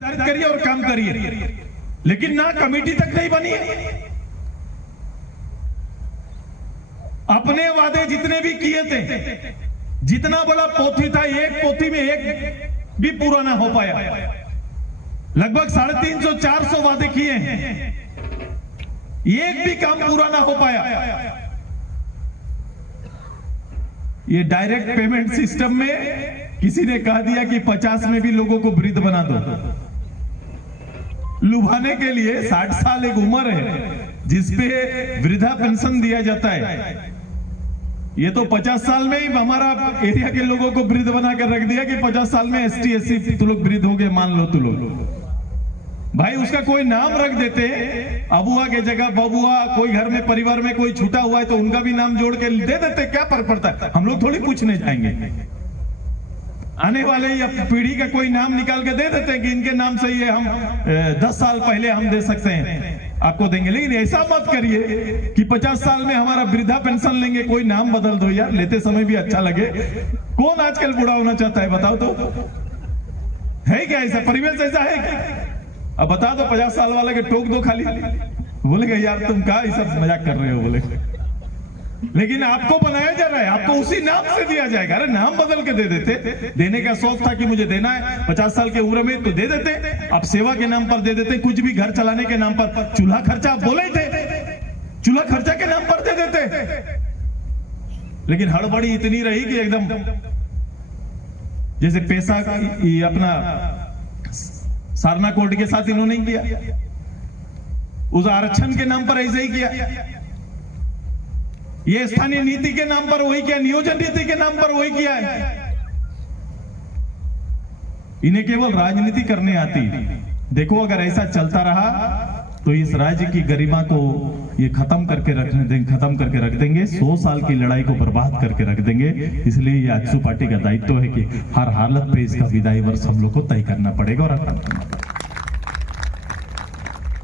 करिए और काम करिए, लेकिन ना कमेटी तक नहीं बनी है। अपने वादे जितने भी किए थे, जितना बड़ा पोथी था, एक पोथी में एक भी पूरा ना हो पाया। लगभग 350-400 वादे किए हैं, एक भी काम पूरा ना हो पाया। ये डायरेक्ट पेमेंट सिस्टम में किसी ने कह दिया कि 50 में भी लोगों को वृद्ध बना दो। लुभाने के लिए 60 साल एक उम्र है जिसपे वृद्धा पेंशन दिया जाता है। ये तो 50 साल में ही हमारा एरिया के लोगों को वृद्ध बना कर रख दिया कि 50 साल में ST SC तो लोग वृद्ध हो गए, मान लो तो लोग। भाई उसका कोई नाम रख देते, अबुआ के जगह बबुआ, कोई घर में परिवार में कोई छूटा हुआ है तो उनका भी नाम जोड़ के दे देते, क्या फर्क पड़ता है। हम लोग थोड़ी पूछने जाएंगे, आने वाले या पीढ़ी का कोई नाम निकाल के दे देते हैं कि इनके नाम से ये हम 10 साल पहले हम दे सकते हैं, आपको देंगे। लेकिन ऐसा मत करिए कि 50 साल में हमारा वृद्धा पेंशन लेंगे, कोई नाम बदल दो यार, लेते समय भी अच्छा लगे। कौन आजकल बूढ़ा होना चाहता है बताओ तो? है क्या ऐसा परिवेश, ऐसा है क्या? अब बता दो 50 साल वाला के टोक दो खाली, बोलेगा यार तुम क्या ये सब मजाक कर रहे हो, बोले। लेकिन आपको बनाया जा रहा है, आपको उसी नाम से दिया जाएगा। अरे नाम बदल के दे देते, देने का शौक था कि मुझे देना है 50 साल की उम्र में तो दे देते। आप सेवा के नाम पर दे देते, कुछ भी घर चलाने के नाम पर, चूल्हा खर्चा आप बोले थे, चूल्हा खर्चा के नाम पर दे देते। लेकिन हड़बड़ी इतनी रही कि एकदम जैसे पैसा अपना सारना कोर्ट के साथ इन्होंने किया, उस आरक्षण के नाम पर ऐसे ही किया, ये स्थानीय नीति के नाम पर वही किया, नियोजन नीति के नाम पर वही किया है। इन्हें केवल राजनीति करने आती। देखो अगर ऐसा चलता रहा तो इस राज्य की गरिमा को ये खत्म करके रख देंगे। 100 साल की लड़ाई को बर्बाद करके रख देंगे। इसलिए ये आजसू पार्टी का दायित्व है कि हर हालत पे इसका विदाई वर्ष हम लोग को तय करना पड़ेगा और करना पड़ेगा।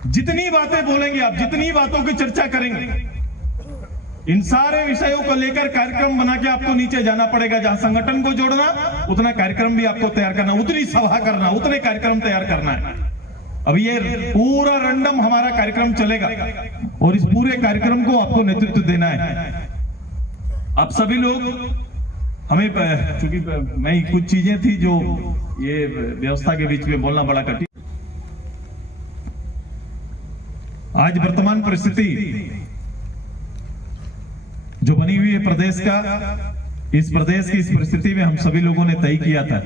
जितनी बातें बोलेंगे आप, जितनी बातों की चर्चा करेंगे, इन सारे विषयों को लेकर कार्यक्रम बना के आपको नीचे जाना पड़ेगा। जहां संगठन को जोड़ना, उतना कार्यक्रम भी आपको तैयार करना, उतनी सभा करना, उतने कार्यक्रम तैयार करना है। अब ये पूरा रैंडम हमारा कार्यक्रम चलेगा और इस पूरे कार्यक्रम को आपको नेतृत्व देना है। आप सभी लोग हमें, चूंकि मैं कुछ चीजें थी जो ये व्यवस्था के बीच में बोलना बड़ा कठिन। आज वर्तमान परिस्थिति जो बनी हुई है प्रदेश का, इस प्रदेश की इस परिस्थिति में हम सभी लोगों ने तय किया था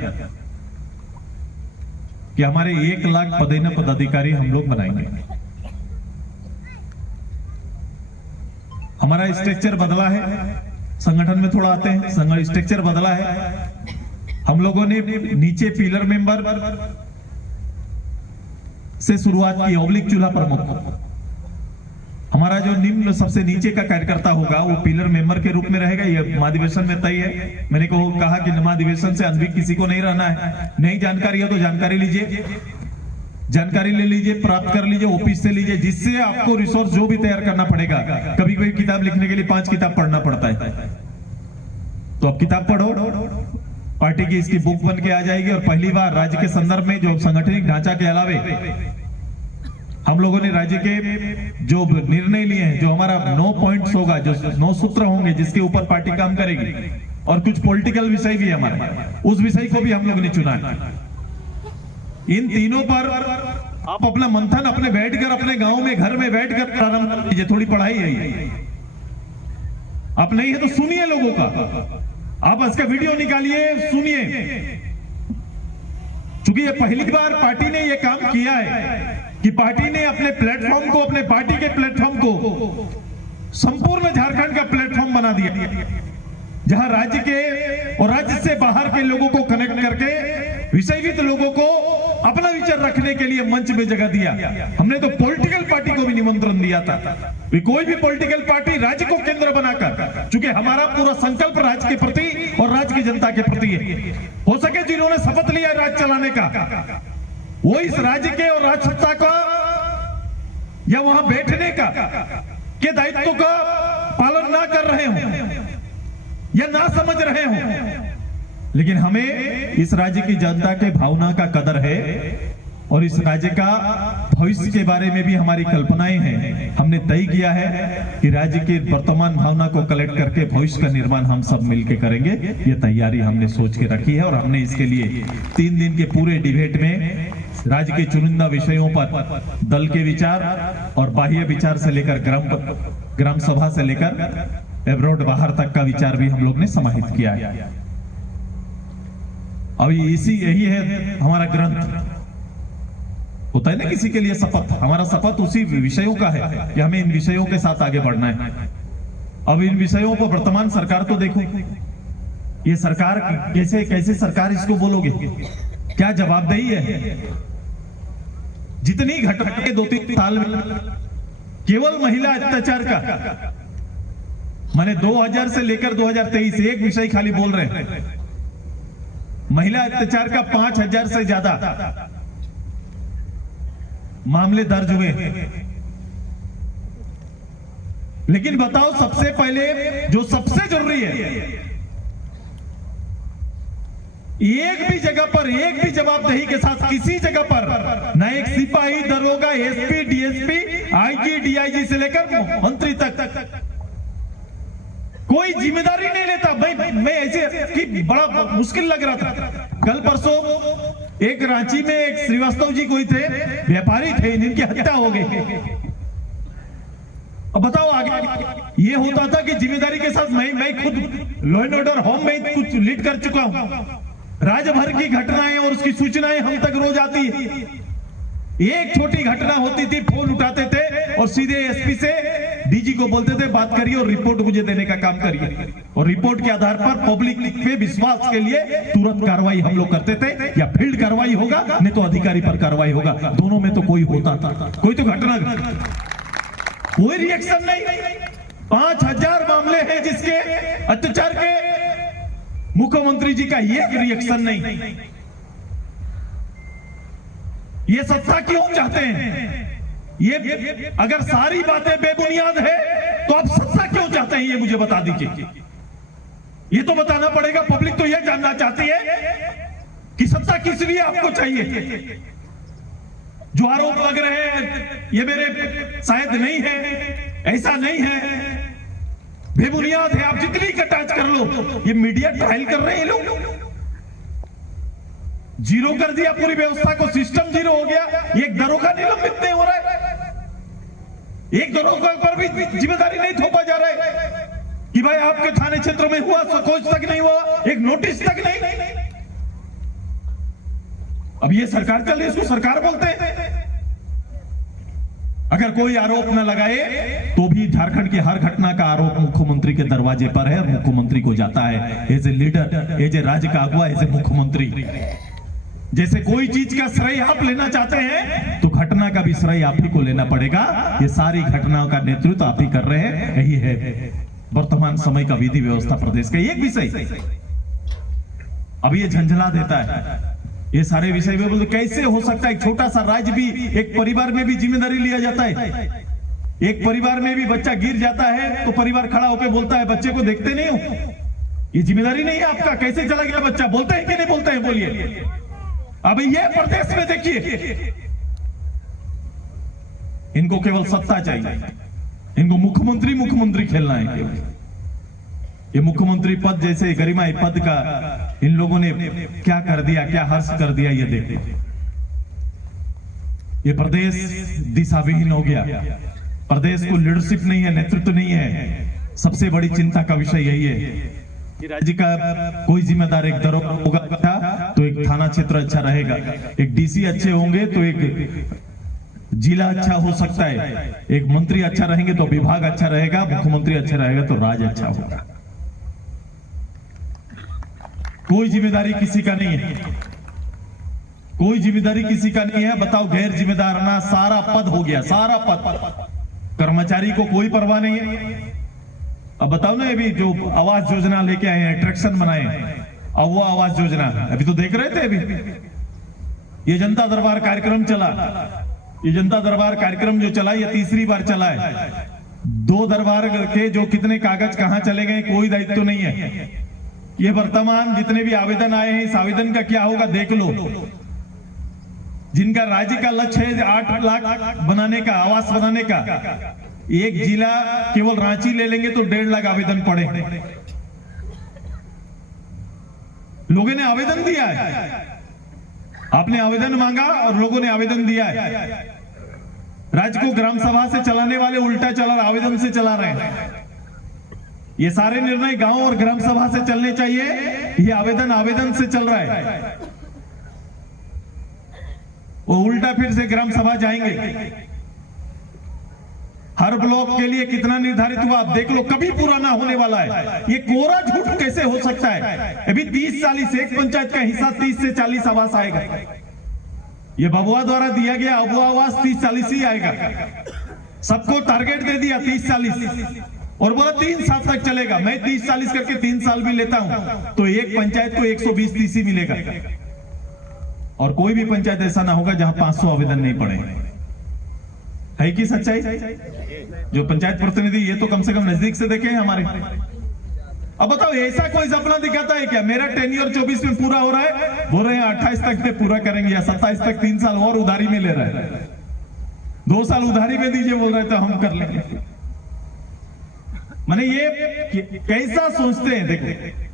कि हमारे 1 लाख पदेन पदाधिकारी हम लोग बनाएंगे। हमारा स्ट्रक्चर बदला है, संगठन में थोड़ा आते हैं, स्ट्रक्चर बदला है। हम लोगों ने नीचे पिलर मेंबर से शुरुआत की, ऑब्लिक चूल्हा प्रमुख। हमारा जो निम्न सबसे नीचे का कार्यकर्ता होगा वो पिलर मेंबर के रूप में रहेगा। ये महाधिवेशन में तय है। मैंने कहा कि महाधिवेशन से अनभिज्ञ किसी को नहीं रहना है। नई जानकारी है तो जानकारी लीजिए, जानकारी ले लीजिए, प्राप्त कर लीजिए, ऑफिस से लीजिए, जिससे आपको रिसोर्स जो भी तैयार करना पड़ेगा। कभी कभी किताब लिखने के लिए 5 किताब पढ़ना पड़ता है, तो आप किताब पढ़ो, पार्टी की इसकी बुक बन के आ जाएगी। और पहली बार राज्य के संदर्भ में जो सांगठनिक ढांचा के अलावे हम लोगों ने राज्य के जो निर्णय लिए हैं, जो हमारा 9 पॉइंट्स होगा, जो 9 सूत्र होंगे जिसके ऊपर पार्टी काम करेगी, और कुछ पॉलिटिकल विषय भी है हमारे, उस विषय को भी हम लोगों ने चुना है। इन तीनों पर आप अपना मंथन अपने बैठकर, अपने गांव में, घर में बैठकर प्रारंभ कर लीजिए। थोड़ी पढ़ाई है, आप नहीं है तो सुनिए लोगों का, आप इसका वीडियो निकालिए, सुनिए। क्योंकि ये पहली बार पार्टी ने ये काम किया है कि पार्टी ने अपने प्लेटफॉर्म को, अपने पार्टी के प्लेटफॉर्म को संपूर्ण झारखंड का प्लेटफॉर्म बना दिया, जहां राज्य के और राज्य से बाहर के लोगों को कनेक्ट करके विषयवित लोगों को अपना विचार रखने के लिए मंच में जगह दिया। हमने तो पॉलिटिकल पार्टी को भी निमंत्रण दिया था, कोई भी पॉलिटिकल पार्टी राज्य को केंद्र बनाकर, चूंकि हमारा पूरा संकल्प राज्य के प्रति और राज्य की जनता के प्रति है। हो सके जिन्होंने शपथ लिया राज्य चलाने का, वो इस राज्य के और राज सत्ता का या वहां बैठने का के दायित्व का पालन ना कर रहे हो या ना समझ रहे हो, लेकिन हमें इस राज्य की जनता के भावना का कदर है और इस राज्य का भविष्य के बारे में भी हमारी कल्पनाएं हैं। हमने तय किया है कि राज्य की वर्तमान भावना को कलेक्ट करके भविष्य का निर्माण हम सब मिलकर करेंगे। ये तैयारी हमने सोच के रखी है और हमने इसके लिए 3 दिन के पूरे डिबेट में राज्य के चुनिंदा विषयों पर दल के विचार और बाह्य विचार से लेकर ग्राम सभा से लेकर एब्रॉड बाहर तक का विचार भी हम लोग ने समाहित किया है। अभी यही है हमारा ग्रंथ। होता है ना किसी के लिए शपथ, हमारा शपथ उसी विषयों का है कि हमें इन विषयों के साथ आगे बढ़ना है। अब इन विषयों को वर्तमान सरकार तो देखो, ये सरकार कैसे सरकार इसको बोलोगे, क्या जवाबदेही है। जितनी घटनाएं 2-3 साल में केवल महिला अत्याचार का, मैंने 2000 से लेकर 2023 एक विषय खाली बोल रहे हैं, महिला अत्याचार का 5000 से ज्यादा मामले दर्ज हुए। लेकिन बताओ, सबसे पहले जो सबसे जरूरी है, एक भी जगह पर, एक भी जवाबदेही के साथ किसी जगह पर न एक सिपाही, दरोगा, एसपी, डीएसपी, आईजी, डीआईजी से लेकर मंत्री तक कोई जिम्मेदारी नहीं लेता। मैं ऐसे कि बड़ा मुश्किल लग रहा था। कल परसों एक रांची में एक श्रीवास्तव जी कोई थे, व्यापारी थे, जिनकी हत्या हो गई। अब बताओ आगे ये होता था कि जिम्मेदारी के साथ मैं खुद लॉ एंड ऑर्डर होम में कुछ लीड कर चुका हूं। राज्य भर की घटनाएं और उसकी सूचनाएं हम तक रोज आती है। एक छोटी घटना होती थी, फोन उठाते थे और सीधे एसपी से डीजी को बोलते थे बात करिए और रिपोर्ट मुझे देने का काम करिए, और रिपोर्ट के आधार पर पब्लिक पे विश्वास के लिए तुरंत कार्रवाई हम लोग करते थे। या फील्ड कार्रवाई होगा, नहीं तो अधिकारी पर कार्रवाई होगा, दोनों में तो कोई होता था। कोई तो घटना, कोई रिएक्शन नहीं। 5000 मामले हैं जिसके अत्याचार के, मुख्यमंत्री जी का ये रिएक्शन नहीं। ये सत्ता क्यों चाहते हैं? ये अगर सारी बातें बेबुनियाद है तो आप सत्ता क्यों चाहते हैं, ये मुझे बता दीजिए। ये तो बताना पड़ेगा। पब्लिक तो ये जानना चाहती है कि सत्ता किस लिए आपको चाहिए। जो आरोप लग रहे हैं ये मेरे शायद नहीं है, ऐसा नहीं है, बेबुनियाद है। आप जितनी कटाच कर लो, ये मीडिया ट्रायल कर रहे हैं लोग। जीरो कर दिया पूरी व्यवस्था को, सिस्टम जीरो हो गया। एक दरोगा निलंबित नहीं हो रहा है, एक दरोगा पर भी जिम्मेदारी नहीं थोपा जा रहा है कि भाई आपके थाने क्षेत्र में हुआ, कोच तक नहीं हुआ, एक नोटिस तक नहीं। अब ये सरकार चल रही है, इसको सरकार बोलते हैं। अगर कोई आरोप न लगाए तो भी झारखंड की हर घटना का आरोप मुख्यमंत्री के दरवाजे पर है और मुख्यमंत्री को जाता है। As a leader, as a राज्य का अगुवा, एज ए मुख्यमंत्री। जैसे कोई चीज का श्रेय आप लेना चाहते हैं तो घटना का भी श्रेय आप ही को लेना पड़ेगा। ये सारी घटनाओं का नेतृत्व आप ही कर रहे हैं। यही है वर्तमान समय का विधि व्यवस्था प्रदेश का। एक विषय अब ये झंझला देता है, ये सारे विषय में बोलते कैसे हो सकता है एक छोटा सा राज्य भी, एक परिवार में भी जिम्मेदारी लिया जाता है। एक परिवार में भी बच्चा गिर जाता है तो परिवार खड़ा होकर बोलता है बच्चे को देखते नहीं हो, ये जिम्मेदारी नहीं है आपका, कैसे चला गया बच्चा। बोलते हैं कि नहीं बोलते हैं, बोलिए। अब ये प्रदेश में देखिए, इनको केवल सत्ता चाहिए, इनको मुख्यमंत्री खेलना है केवल। ये मुख्यमंत्री पद जैसे गरिमाई पद का इन लोगों ने क्या कर दिया, क्या हर्ष कर दिया, ये देखिए। ये प्रदेश दिशाविहीन हो गया, प्रदेश को लीडरशिप नहीं है, नेतृत्व नहीं है। सबसे बड़ी चिंता का विषय यही है कि राज्य का कोई जिम्मेदार, एक दरोगा होगा तो एक थाना क्षेत्र अच्छा रहेगा, एक डीसी अच्छे होंगे तो एक जिला अच्छा हो सकता है, एक मंत्री अच्छा रहेंगे तो विभाग अच्छा रहेगा, मुख्यमंत्री अच्छा रहेगा तो राज्य अच्छा होगा। कोई जिम्मेदारी किसी का नहीं है, कोई जिम्मेदारी किसी का नहीं है। बताओ, गैर जिम्मेदार ना सारा पद हो गया, सारा पद। कर्मचारी को कोई परवाह नहीं है। अब बताओ ना, अभी जो आवास योजना लेके आए हैं, अट्रैक्शन बनाए, अब वो आवास योजना अभी तो देख रहे थे। अभी ये जनता दरबार कार्यक्रम चला, ये जनता दरबार कार्यक्रम जो चला ये तीसरी बार चला है। 2 दरबार के जो कितने कागज कहां चले गए कोई दायित्व नहीं है। ये वर्तमान जितने भी आवेदन आए हैं, इस आवेदन का क्या होगा देख लो। जिनका राज्य का लक्ष्य है 8 लाख बनाने का, आवास बनाने का, एक जिला केवल रांची ले लेंगे तो 1.5 लाख आवेदन पड़े। लोगों ने आवेदन दिया है, आपने आवेदन मांगा और लोगों ने आवेदन दिया है। राज्य को ग्राम सभा से चलाने वाले उल्टा चला आवेदन से चला रहे हैं। ये सारे निर्णय गांव और ग्राम सभा से चलने चाहिए, ये आवेदन से चल रहा है। वो उल्टा फिर से ग्राम सभा जाएंगे। हर ब्लॉक के लिए कितना निर्धारित हुआ आप देख लो, कभी पूरा ना होने वाला है। ये कोरा झूठ कैसे हो सकता है? अभी 30-40 एक पंचायत का हिस्सा 30 से 40 आवास आएगा। ये बबुआ द्वारा दिया गया अबुआ आवास 30-40 ही आएगा। सबको टारगेट दे दिया 30-40 और बोला 3 साल तक चलेगा। मैं 30-40 करके 3 साल भी लेता हूं तो एक पंचायत को 120-30 ही मिलेगा। और कोई भी पंचायत ऐसा ना होगा जहां 500 आवेदन नहीं पड़े। है कि सच्चाई? जो पंचायत प्रतिनिधि ये तो कम से कम नजदीक से देखे हैं हमारे। अब बताओ, ऐसा कोई सपना दिखाता है क्या मेरा टेन्योर 24 में पूरा हो रहा है, बोल रहे हैं 28 तक में पूरा करेंगे या 27 तक, 3 साल और उधारी में ले रहा है, 2 साल उधारी में दीजिए बोल रहे तो हम कर लेंगे। माने ये कैसा सोचते हैं? देखो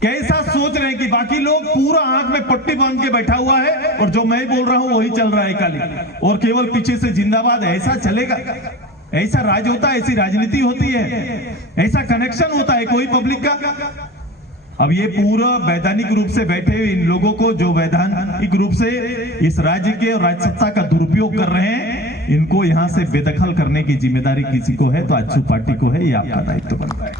कैसा सोच रहे हैं कि बाकी लोग पूरा आंख में पट्टी बांध के बैठा हुआ है और जो मैं बोल रहा हूं वही चल रहा है काली, और केवल पीछे से जिंदाबाद। ऐसा चलेगा? ऐसा राज होता है? ऐसी राजनीति होती है? ऐसा कनेक्शन होता है कोई पब्लिक का? अब ये पूरा वैधानिक रूप से बैठे हुए इन लोगों को जो वैधानिक रूप से इस राज्य के और राज्य सत्ता का दुरुपयोग कर रहे हैं, इनको यहां से बेदखल करने की जिम्मेदारी किसी को है तो आजसू पार्टी को है। ये आपका दायित्व बनता है।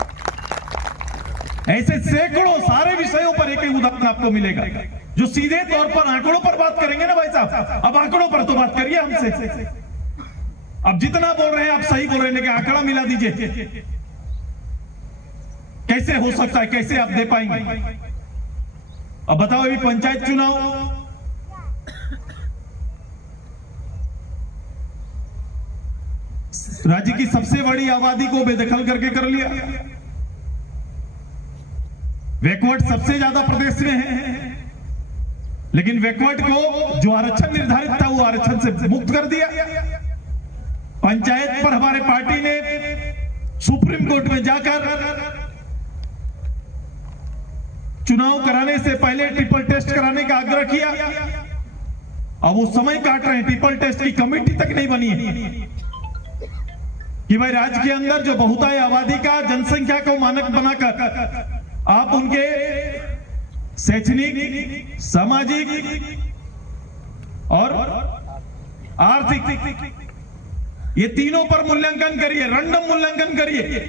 ऐसे सैकड़ों सारे विषयों पर एक एक उदाहरण आपको मिलेगा जो सीधे तौर पर आंकड़ों पर बात करेंगे ना भाई साहब। अब आंकड़ों पर तो बात करिए हमसे। अब जितना बोल रहे हैं आप सही बोल रहे हैं, लेकिन आंकड़ा मिला दीजिए। कैसे हो सकता है? कैसे आप दे पाएंगे? अब बताओ, अभी पंचायत चुनाव राज्य की सबसे बड़ी आबादी को बेदखल करके कर लिया। बैकवर्ड सबसे ज्यादा प्रदेश में है, लेकिन बैकवर्ड को जो आरक्षण निर्धारित था वो आरक्षण से मुक्त कर दिया। पंचायत पर हमारे पार्टी ने सुप्रीम कोर्ट में जाकर चुनाव कराने से पहले ट्रिपल टेस्ट कराने का आग्रह किया। अब वो समय काट रहे हैं, ट्रिपल टेस्ट की कमेटी तक नहीं बनी है कि भाई राज्य के अंदर जो बहुतायत आबादी का जनसंख्या को मानक बनाकर आप उनके शैक्षणिक, सामाजिक और आर्थिक ये तीनों पर मूल्यांकन करिए, रैंडम मूल्यांकन करिए।